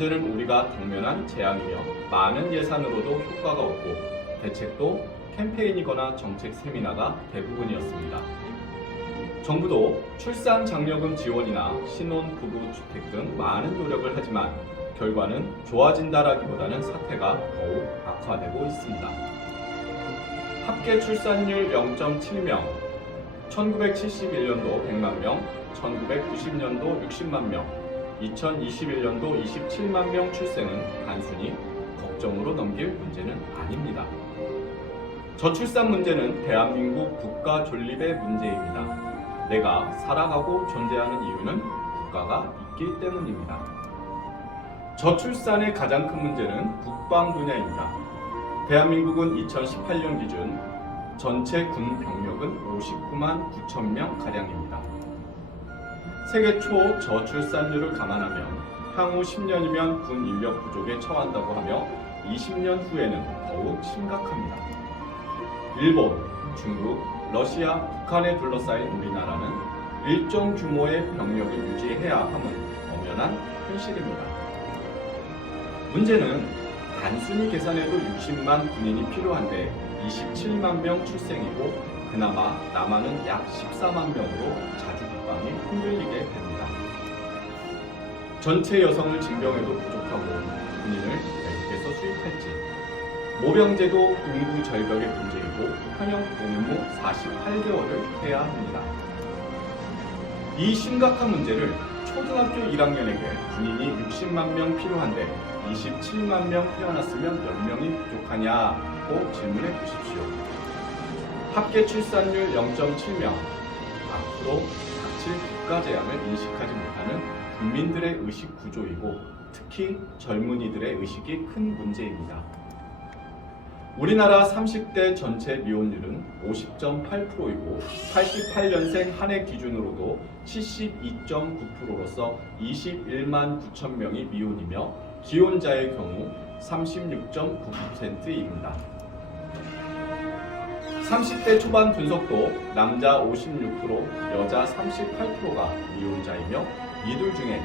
문제는 우리가 당면한 재앙이며 많은 예산으로도 효과가 없고 대책도 캠페인이거나 정책 세미나가 대부분이었습니다. 정부도 출산 장려금 지원이나 신혼부부 주택 등 많은 노력을 하지만 결과는 좋아진다라기보다는 사태가 더욱 악화되고 있습니다. 합계 출산율 0.7명, 1971년도 100만 명, 1990년도 60만 명, 2021년도 27만 명 출생은 단순히 걱정으로 넘길 문제는 아닙니다. 저출산 문제는 대한민국 국가 존립의 문제입니다. 내가 살아가고 존재하는 이유는 국가가 있기 때문입니다. 저출산의 가장 큰 문제는 국방 분야입니다. 대한민국은 2018년 기준 전체 군 병력은 59만 9천 명 가량입니다. 세계 초 저출산율을 감안하면 향후 10년이면 군 인력 부족에 처한다고 하며 20년 후에는 더욱 심각합니다. 일본, 중국, 러시아, 북한에 둘러싸인 우리나라는 일정 규모의 병력을 유지해야 함은 엄연한 현실입니다. 문제는 단순히 계산해도 60만 군인이 필요한데 27만 명 출생이고 그나마 남한은 약 14만 명으로 자주 국방이 흔들리게 됩니다. 전체 여성을 징병해도 부족하고 군인을 외국에서 수입할지, 모병제도 인구 절벽의 문제이고 현역 복무 48개월을 해야 합니다. 이 심각한 문제를 초등학교 1학년에게 군인이 60만 명 필요한데 27만 명 태어났으면 몇 명이 부족하냐고 질문해 보십시오. 합계 출산율 0.7명, 앞으로 닥칠 국가 재앙을 인식하지 못하는 국민들의 의식 구조이고 특히 젊은이들의 의식이 큰 문제입니다. 우리나라 30대 전체 미혼율은 50.8%이고 88년생 한 해 기준으로도 72.9%로서 21만 9천 명이 미혼이며 기혼자의 경우 36.9%입니다. 30대 초반 분석도 남자 56%, 여자 38%가 미혼자이며 이들 중에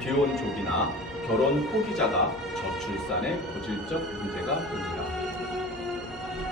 비혼족이나 결혼 포기자가 저출산의 고질적 문제가 됩니다.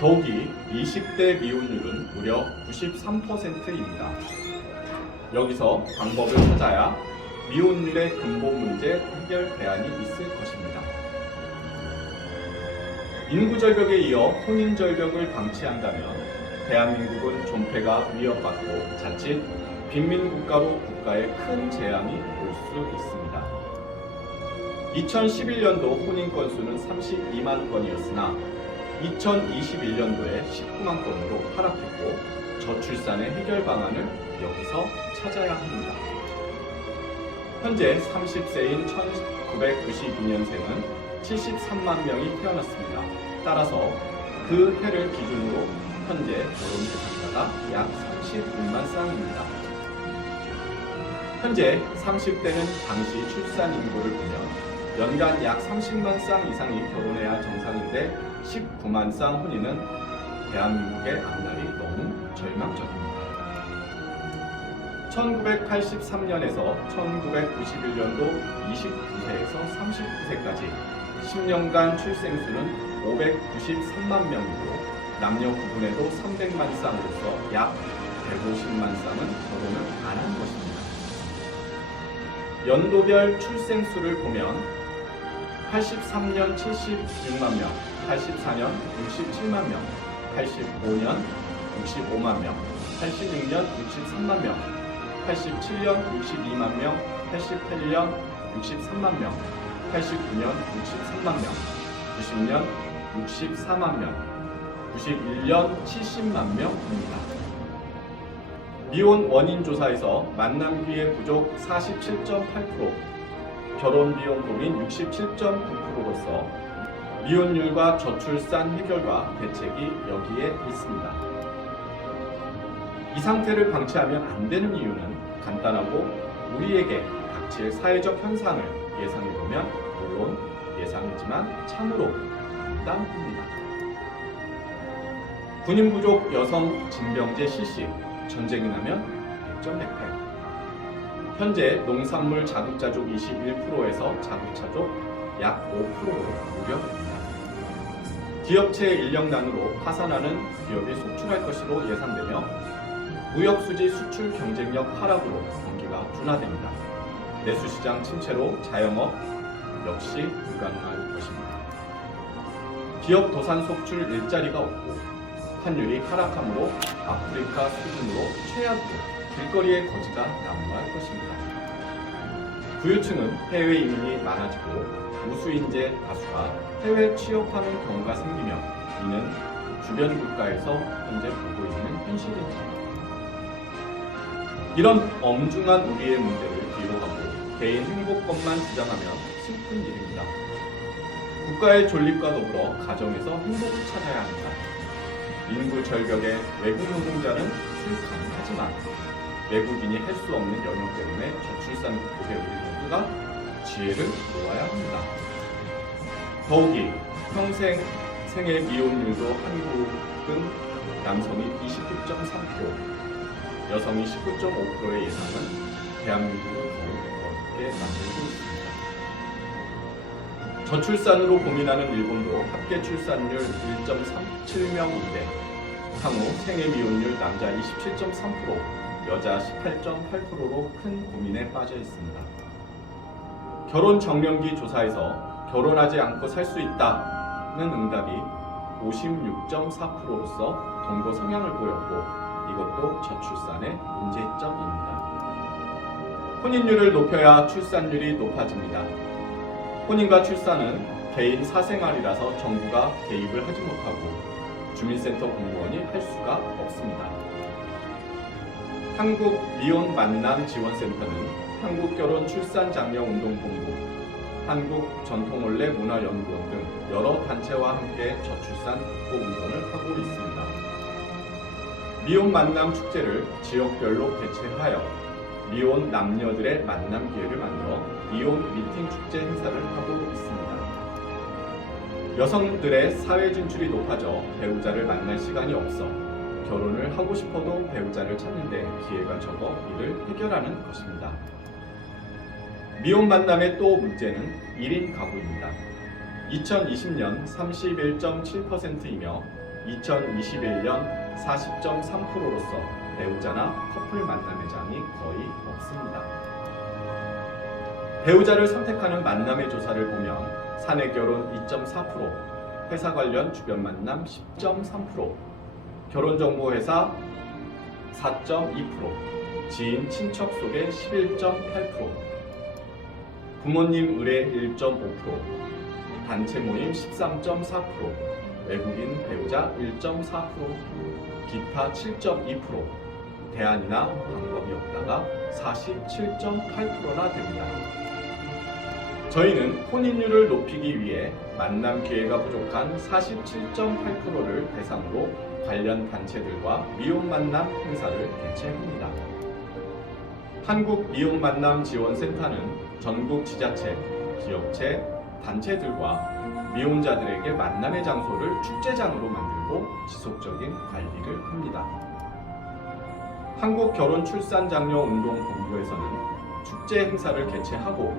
더욱이 20대 미혼율은 무려 93%입니다. 여기서 방법을 찾아야 미혼율의 근본 문제 해결 대안이 있을 것입니다. 인구절벽에 이어 혼인절벽을 방치한다면 대한민국은 존폐가 위협받고 자칫 빈민국가로 국가에 큰 재앙이 올 수 있습니다. 2011년도 혼인 건수는 32만 건이었으나 2021년도에 19만 건으로 하락했고 저출산의 해결 방안을 여기서 찾아야 합니다. 현재 30세인 1992년생은 73만 명이 태어났습니다. 따라서 그 해를 기준으로 현재 결혼 대상자가 약 31만 쌍입니다. 현재 30대는 당시 출산 인구를 보면 연간 약 30만 쌍 이상이 결혼해야 정상인데 19만 쌍 혼인은 대한민국의 앞날이 너무 절망적입니다. 1983년에서 1991년도 29세에서 39세까지 10년간 출생수는 593만 명이고 남녀 구분에도 300만 쌍으로서 약 150만 쌍은 결혼을 안 한 것입니다. 연도별 출생수를 보면 83년 76만 명, 84년 67만 명, 85년 65만 명, 86년 63만 명, 87년 62만 명, 88년 63만 명, 89년 63만 명, 90년 64만 명, 91년 70만 명입니다. 미혼 원인 조사에서 만남 기회 부족 47.8%, 결혼 비용 고민 67.9%로서 미혼율과 저출산 해결과 대책이 여기에 있습니다. 이 상태를 방치하면 안 되는 이유는 간단하고 우리에게 닥칠 사회적 현상을 예상해보면 물론 예상이지만 참으로 간단합니다. 군인 부족 여성 징병제 실시, 전쟁이 나면 백전백패. 현재 농산물 자급자족 21%에서 자급자족 약 5%로 우려됩니다. 기업체 인력난으로 파산하는 기업이 속출할 것으로 예상되며 무역수지 수출 경쟁력 하락으로 경기가 둔화됩니다. 내수시장 침체로 자영업 역시 불가능할 것입니다. 기업 도산 속출 일자리가 없고 환율이 하락하므로 아프리카 수준으로 최악의 길거리의 거지가 난무할 것입니다. 부유층은 해외 이민이 많아지고 우수인재 다수가 해외 취업하는 경우가 생기며 이는 주변 국가에서 현재 보고 있는 현실입니다. 이런 엄중한 우리의 문제를 뒤로 하고 개인 행복권만 주장하면 슬픈 일입니다. 국가의 존립과 더불어 가정에서 행복을 찾아야 합니다. 인구 절벽의 외국 노동자는 가능하지만 외국인이 할 수 없는 영역 때문에 저출산 국가의 우리 모두가 지혜를 모아야 합니다. 더욱이 평생 생애 미혼율도 한국은 남성이 29.3%, 여성이 19.5%의 예상은 대한민국을 더욱 어렵게 만들고 있습니다. 저출산으로 고민하는 일본도 합계 출산율 1.37명인데 향후 생애 미혼율 남자 27.3%, 여자 18.8%로 큰 고민에 빠져 있습니다. 결혼 정년기 조사에서 결혼하지 않고 살 수 있다는 응답이 56.4%로서 동거 성향을 보였고 이것도 저출산의 문제점입니다. 혼인율을 높여야 출산율이 높아집니다. 혼인과 출산은 개인 사생활이라서 정부가 개입을 하지 못하고 주민센터 공무원이 할 수가 없습니다. 한국미혼만남지원센터는 한국결혼출산장려운동본부, 한국전통원래문화연구원 등 여러 단체와 함께 저출산 극복 운동을 하고 있습니다. 미혼 만남 축제를 지역별로 개최하여 미혼 남녀들의 만남 기회를 만들어 미혼 미팅 축제 행사를 하고 있습니다. 여성들의 사회 진출이 높아져 배우자를 만날 시간이 없어 결혼을 하고 싶어도 배우자를 찾는데 기회가 적어 이를 해결하는 것입니다. 미혼 만남의 또 문제는 1인 가구입니다. 2020년 31.7%이며 2021년 40.3%로서 배우자나 커플 만남 회장이 거의 없습니다. 배우자를 선택하는 만남의 조사를 보면 사내 결혼 2.4%, 회사 관련 주변 만남 10.3%, 결혼정보회사 4.2%, 지인 친척 소개 11.8%, 부모님 의뢰 1.5%, 단체 모임 13.4%, 외국인 배우자 1.4%, 기타 7.2%, 대안이나 방법이 없다가 47.8%나 됩니다. 저희는 혼인율을 높이기 위해 만남 기회가 부족한 47.8%를 대상으로 관련 단체들과 미혼 만남 행사를 개최합니다. 한국미혼만남지원센터는 전국 지자체, 기업체, 단체들과 미혼자들에게 만남의 장소를 축제장으로 만들고 지속적인 관리를 합니다. 한국결혼출산장려운동본부에서는 축제 행사를 개최하고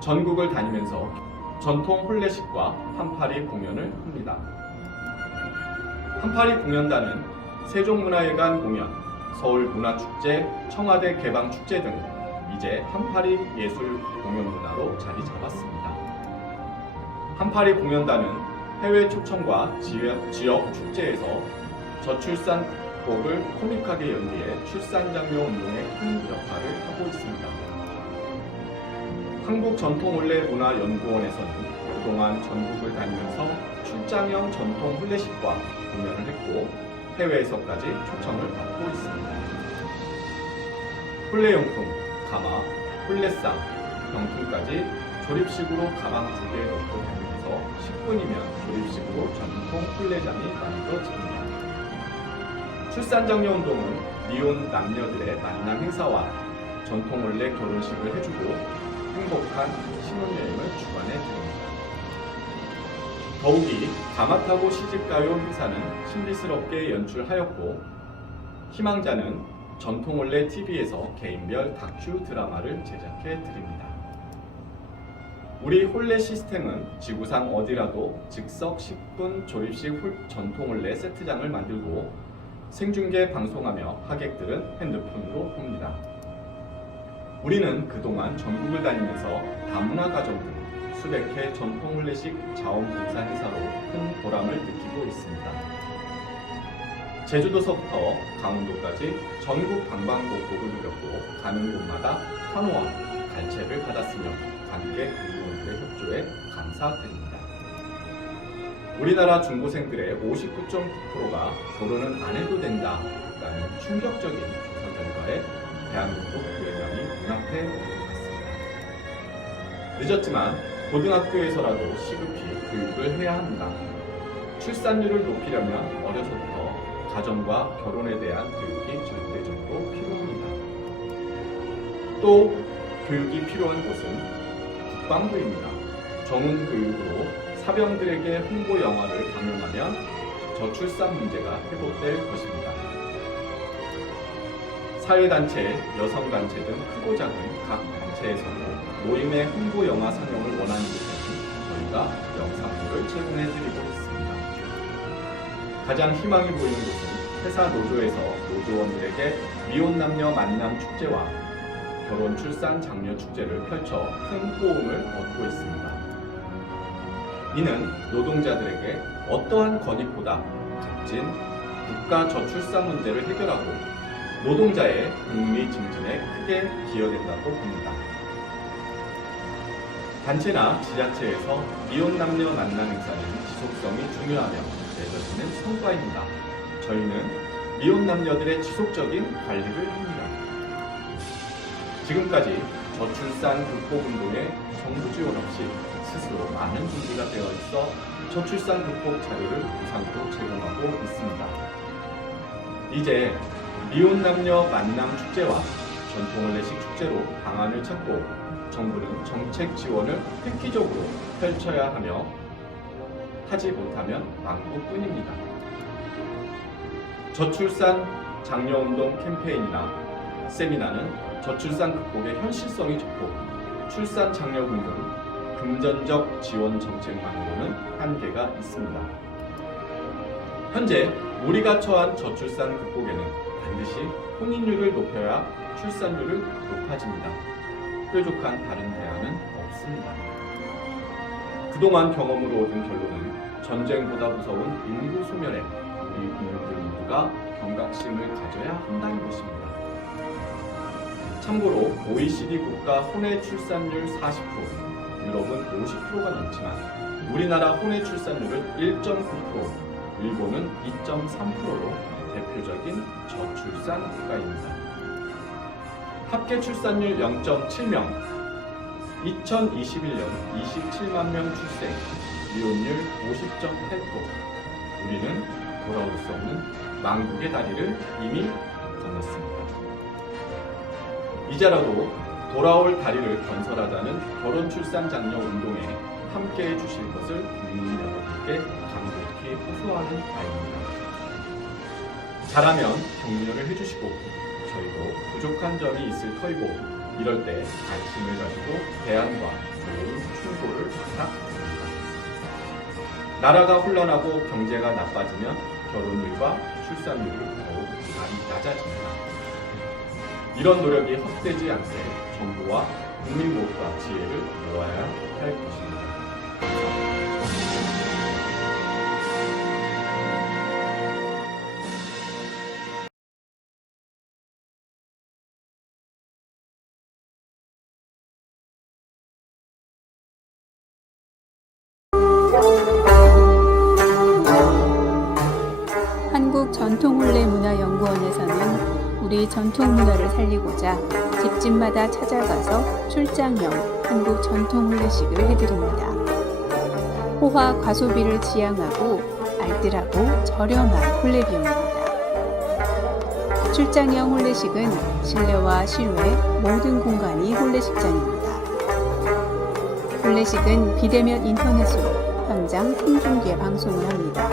전국을 다니면서 전통 혼례식과 한파리 공연을 합니다. 한파리 공연단은 세종문화회관 공연, 서울문화축제, 청와대 개방축제 등 이제 한파리 예술 공연 문화로 자리 잡았습니다. 한파리 공연단은 해외 초청과 지역 축제에서 저출산 극복을 코믹하게 연기해 출산장려 운동에 큰 역할을 하고 있습니다. 한국전통혼례문화연구원에서는 그동안 전국을 다니면서 출장형 전통 혼례식과 공연을 했고 해외에서까지 초청을 받고 있습니다. 혼례용품, 가마, 혼례상, 병풍까지 조립식으로 가방 2개 넣고 다니면서 10분이면 조립식으로 전통 혼례장이 만들어집니다. 출산장려운동은 미혼 남녀들의 만남 행사와 전통 혼례 결혼식을 해주고 행복한 신혼여행을 주관해 줍니다. 더욱이 가마 타고 시집가요 행사는 신비스럽게 연출하였고 희망자는 전통혼례 TV에서 개인별 다큐 드라마를 제작해 드립니다. 우리 혼례 시스템은 지구상 어디라도 즉석 10분 조립식 전통혼례 세트장을 만들고 생중계 방송하며 하객들은 핸드폰으로 봅니다. 우리는 그동안 전국을 다니면서 다문화 가정 등 수백 회 전통혼례식 자원봉사 행사로 큰 보람을 느끼고 있습니다. 제주도서부터 강원도까지 전국 방방곡곡을 누렸고 가는 곳마다 환호와 갈채를 받았으며 관객 의원들의 협조에 감사드립니다. 우리나라 중고생들의 59.9%가 결혼은 안 해도 된다라는 충격적인 조사 결과에 대한민국 유행감이 눈앞에 오는 것 같습니다. 늦었지만 고등학교에서라도 시급히 교육을 해야 합니다. 출산율을 높이려면 어려서부터 가정과 결혼에 대한 교육이 절대적으로 필요합니다. 또 교육이 필요한 곳은 국방부입니다. 전문 교육으로 사병들에게 홍보 영화를 강요하면 저출산 문제가 회복될 것입니다. 사회단체, 여성단체 등 크고 작은 각 단체에서도 모임의 홍보 영화 상영을 원하는 곳에는 저희가 영상물을 제공해드리고 있습니다. 가장 희망이 보이는 곳은 회사 노조에서 노조원들에게 미혼 남녀 만남 축제와 결혼 출산 장려 축제를 펼쳐 큰 호응을 얻고 있습니다. 이는 노동자들에게 어떠한 권익보다 값진 국가 저출산 문제를 해결하고 노동자의 복리 증진에 크게 기여된다고 봅니다. 단체나 지자체에서 미혼 남녀 만남 행사는 지속성이 중요하며 맺어지는 성과입니다. 저희는 미혼 남녀들의 지속적인 관리를 합니다. 지금까지 저출산 극복 운동에 정부 지원 없이 스스로 많은 준비가 되어 있어 저출산 극복 자료를 무상으로 제공하고 있습니다. 이제 미혼 남녀 만남 축제와 전통혼례식 축제로 방안을 찾고 정부는 정책 지원을 획기적으로 펼쳐야 하며 하지 못하면 망국뿐입니다. 저출산 장려운동 캠페인이나 세미나는 저출산 극복의 현실성이 적고 출산 장려금 등 금전적 지원 정책만으로는 한계가 있습니다. 현재 우리가 처한 저출산 극복에는 반드시 혼인율을 높여야 출산율을 높아집니다. 뾰족한 다른 대안은 없습니다. 그동안 경험으로 얻은 결론은 전쟁보다 무서운 인구 소멸에 우리 국민들 모두가 경각심을 가져야 한다는 것입니다. 참고로 OECD 국가 혼외 출산율 40%, 유럽은 50%가 넘지만 우리나라 혼외 출산율은 1.9%, 일본은 2.3%로 대표적인 저출산 국가입니다. 합계 출산율 0.7명, 2021년 27만 명 출생, 이혼율 50.8%, 우리는 돌아올 수 없는 망국의 다리를 이미 건넜습니다. 이제라도 돌아올 다리를 건설하자는 결혼 출산 장려 운동에 함께해 주실 것을 국민 여러분께 간곡히 호소하는 바입니다. 잘하면 격려를 해주시고 저희도 부족한 점이 있을 터이고 이럴 때 관심을 가지고 대안과 좋은 충고를 부탁드립니다. 나라가 혼란하고 경제가 나빠지면 결혼율과 출산율이 더욱 많이 낮아집니다. 이런 노력이 헛되지 않게 정부와 국민 모두가 지혜를 모아야 할 것입니다. 한국전통혼례문화연구원에서는 우리 전통문화를 살리고자 집집마다 찾아가서 출장형 한국 전통혼례식을 해드립니다. 호화 과소비를 지향하고 알뜰하고 저렴한 혼례 비용입니다. 출장형 혼례식은 실내와 실외 모든 공간이 혼례식장입니다. 혼례식은 비대면 인터넷으로 현장 생중계 방송을 합니다.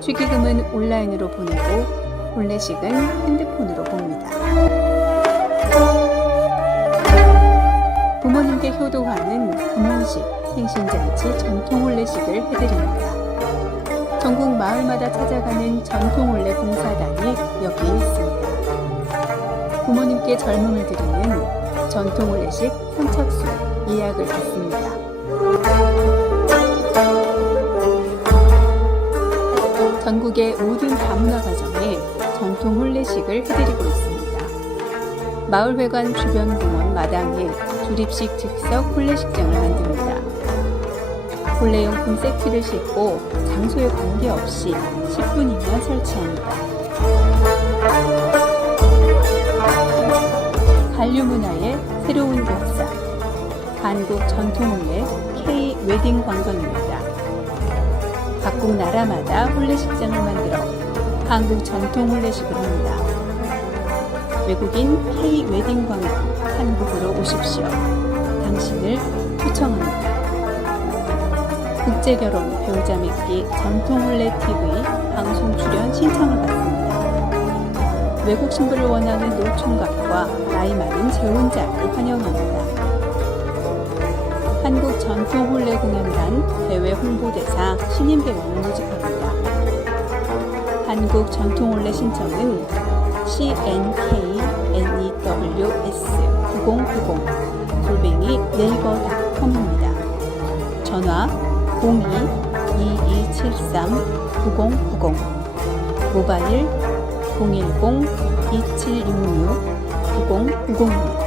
축의금은 온라인으로 보내고 혼례식은 핸드폰으로 봅니다. 부모님께 효도하는 금혼식, 생신잔치, 전통혼례식을 해드립니다. 전국 마을마다 찾아가는 전통혼례 봉사단이 여기 있습니다. 부모님께 젊음을 드리는 전통혼례식 선착순 예약을 받습니다. 전국의 모든 다문화 가정에 전통혼례식을 해드리고 있습니다. 마을회관 주변 공원 마당에 조립식 즉석 혼례식장을 만듭니다. 혼례용품 세트를 싣고 장소에 관계없이 10분이면 설치합니다. 한류 문화의 새로운 역사, 한국 전통혼례 K-웨딩 관광입니다. 각국 나라마다 혼례식장을 만들어 한국 전통 혼례식을 합니다. 외국인 K-웨딩 관광 한국으로 오십시오. 당신을 초청합니다. 국제결혼 배우자 맺기 전통혼례 TV 방송 출연 신청을 받습니다. 외국 신부를 원하는 노총각과 나이 많은 재혼자를 환영합니다. 한국 전통혼례 공연단 대외 홍보대사 신인 배우를 모집합니다. 한국 전통혼례 신청은 cnknews9090@naver.com입니다. 전화 02-2273-9090, 모바일 010-2766-9090입니다.